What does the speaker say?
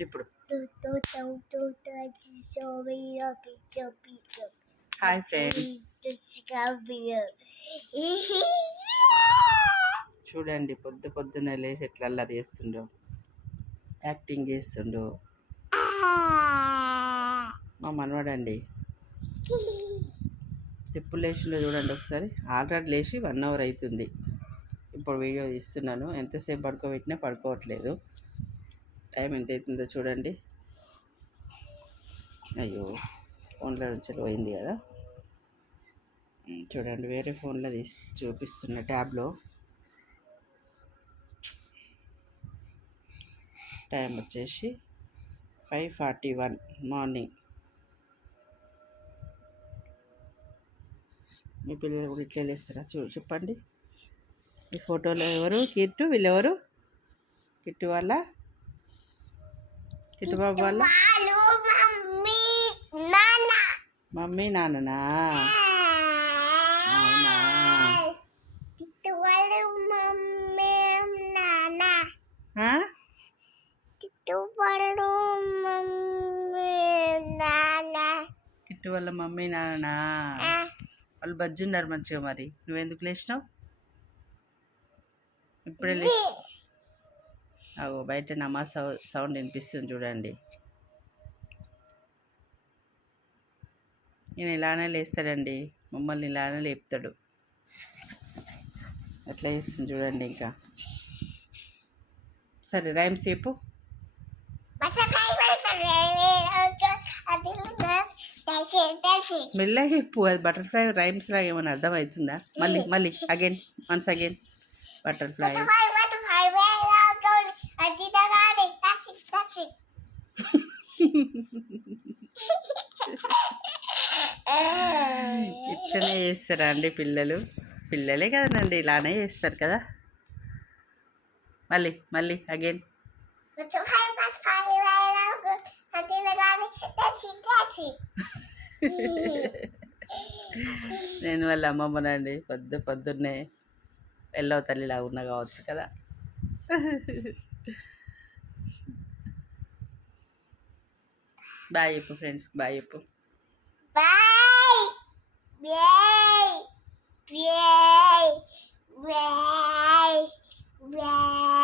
ఇప్పుడు. Hi friends చూడండి పొద్దు పొద్దున లేచి ఎట్లా అల్లరి చేస్తుండో. యాక్టింగ్ చేస్తుండో. మా మనవాడండి. ఎప్పుడు లేచిండో చూడండి ఒకసారి. ఆల్రెడీ లేచి వన్ అవర్ అవుతుంది. ఇప్పుడు వీడియో తీస్తున్నాను. ఎంతసేపు పడుకోబెట్టినా పడుకోవట్లేదు. టైం ఎంత అవుతుందో చూడండి. అయ్యో ఫోన్లో నుంచి పోయింది కదా. చూడండి వేరే ఫోన్లో తీసి చూపిస్తున్న ట్యాబ్లో. టైం వచ్చేసి ఫైవ్ ఫార్టీ వన్ మార్నింగ్. మీ పిల్లలు కూడా ఇట్లా లేస్తారా? చూ చెప్పండి. ఈ ఫోటోలో ఎవరు? కిట్టు? వీళ్ళెవరు? కిట్టు వాళ్ళ? కిట్టు బాబు వాళ్ళ? మమ్మీ నాన్ననా? కిట్టు వాళ్ళ మమ్మీ నాన్ననా? వాళ్ళు బజ్జున్నారు మంచిగా మరి. నువ్వెందుకు లేచినావు? ఇప్పుడే బయట నమాజ్ సౌ- సౌండ్ వినిపిస్తుంది చూడండి. నేను ఇలానే లేస్తాడండి. మమ్మల్ని ఇలానే లేపుతాడు. అట్లా చేస్తుంది చూడండి ఇంకా. సరే రైమ్స్ చెప్పు. మెల్లగా చెప్పు అది బటర్ఫ్లై రైమ్స్ లాగా ఏమైనా అర్థమవుతుందా? మళ్ళీ మళ్ళీ అగైన్ వన్స్ అగైన్ బటర్ఫ్లై. ఇట్లనే చేస్తారా అండి పిల్లలు. పిల్లలే కదనండి ఇలానే చేస్తారు కదా. మళ్ళీ మళ్ళీ అగైన్ నేను వాళ్ళ అమ్మమ్మనండి పొద్దు పొద్దున్నే ఎల్లవ తల్లిలా ఉన్న కావచ్చు కదా. బాయ్ చెప్పు ఫ్రెండ్స్ బాయ్